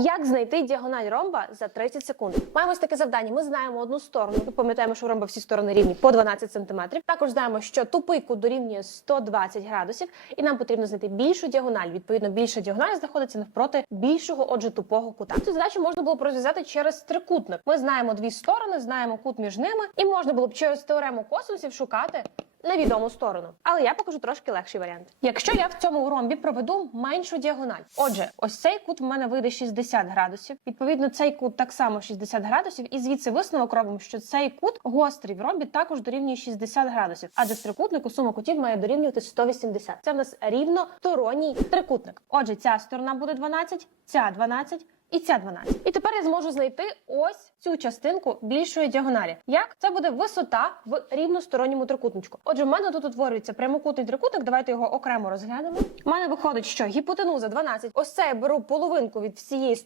Як знайти діагональ ромба за 30 секунд? Маємо ось таке завдання. Ми знаємо одну сторону. Ми пам'ятаємо, що у ромба всі сторони рівні по 12 см. Також знаємо, що тупий кут дорівнює 120 градусів, і нам потрібно знайти більшу діагональ. Відповідно, більша діагональ знаходиться навпроти більшого, отже, тупого кута. Цю задачу можна було б розв'язати через трикутник. Ми знаємо дві сторони, знаємо кут між ними, і можна було б через теорему косинусів шукати невідому сторону. Але я покажу трошки легший варіант. Якщо я в цьому ромбі проведу меншу діагональ, отже, ось цей кут в мене вийде 60 градусів. Відповідно, цей кут так само 60 градусів, і звідси висновок робимо, що цей кут гострий в ромбі також дорівнює 60 градусів. Адже в трикутнику сума кутів має дорівнювати 180. Це в нас рівносторонній трикутник. Отже, ця сторона буде 12, ця 12. І ця 12. І тепер я зможу знайти ось цю частинку більшої діагоналі. Як це буде висота в рівносторонньому трикутничку? Отже, в мене тут утворюється прямокутний трикутник. Давайте його окремо розглянемо. У мене виходить, що гіпотенуза 12. Ось це я беру половинку від всієї